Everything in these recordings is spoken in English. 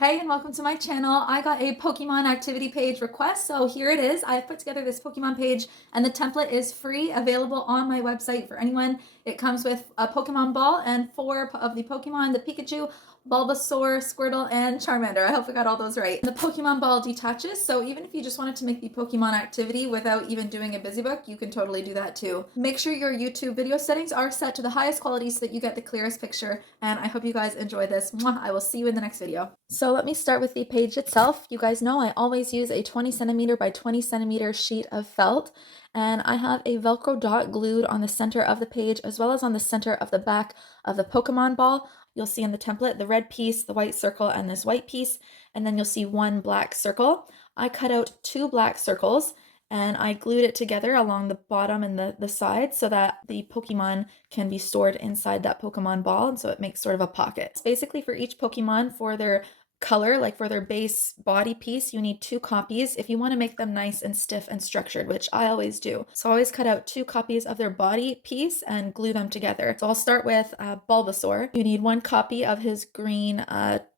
Hey, and welcome to my channel. I got a Pokemon activity page request, so here it is. I've put together this Pokemon page, and the template is free, available on my website for anyone. It comes with a Pokemon ball and four of the Pokemon, the Pikachu, Bulbasaur, Squirtle, and Charmander. I hope I got all those right. The Pokemon ball detaches, so even if you just wanted to make the Pokemon activity without even doing a busybook, you can totally do that too. Make sure your YouTube video settings are set to the highest quality so that you get the clearest picture, and I hope you guys enjoy this. Mwah! I will see you in the next video. So let me start with the page itself. You guys know I always use a 20 centimeter by 20 centimeter sheet of felt, and I have a Velcro dot glued on the center of the page as well as on the center of the back of the Pokemon ball. You'll see in the template the red piece, the white circle, and this white piece, and then you'll see one black circle. I cut out two black circles and I glued it together along the bottom and the sides so that the Pokemon can be stored inside that Pokemon ball, and so it makes sort of a pocket. It's basically for each Pokemon, for their color, like for their base body piece, you need two copies if you want to make them nice and stiff and structured, which I always do. So I always cut out two copies of their body piece and glue them together. So I'll start with Bulbasaur. You need one copy of his green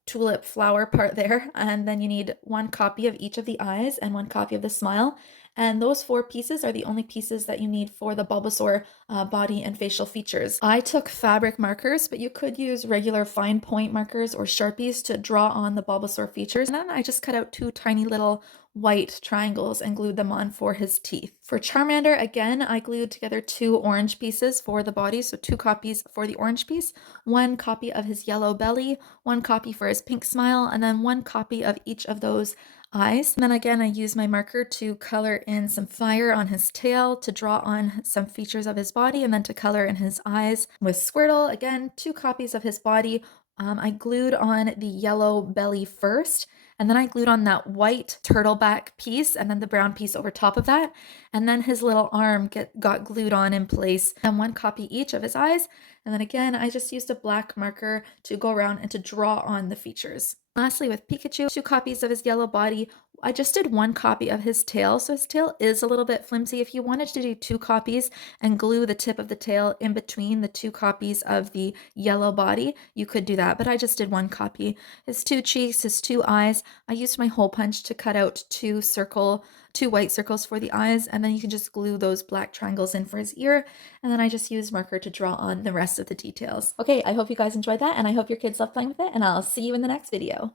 tulip flower part there, and then you need one copy of each of the eyes and one copy of the smile. And those four pieces are the only pieces that you need for the Bulbasaur body and facial features. I took fabric markers, but you could use regular fine point markers or Sharpies to draw on the Bulbasaur features. And then I just cut out two tiny little white triangles and glued them on for his teeth. For Charmander, again, I glued together two orange pieces for the body, so two copies for the orange piece, one copy of his yellow belly, one copy for his pink smile, and then one copy of each of those eyes. And then again, I used my marker to color in some fire on his tail, to draw on some features of his body, and then to color in his eyes. With Squirtle, again, two copies of his body. I glued on the yellow belly first, and then I glued on that white turtleback piece and then the brown piece over top of that. And then his little arm got glued on in place, and one copy each of his eyes. And then again, I just used a black marker to go around and to draw on the features. Lastly, with Pikachu, two copies of his yellow body. I just did one copy of his tail, so his tail is a little bit flimsy. If you wanted to do two copies and glue the tip of the tail in between the two copies of the yellow body, you could do that, but I just did one copy. His two cheeks, his two eyes, I used my hole punch to cut out two white circles for the eyes, and then you can just glue those black triangles in for his ear, and then I just used marker to draw on the rest of the details. Okay, I hope you guys enjoyed that, and I hope your kids love playing with it, and I'll see you in the next video.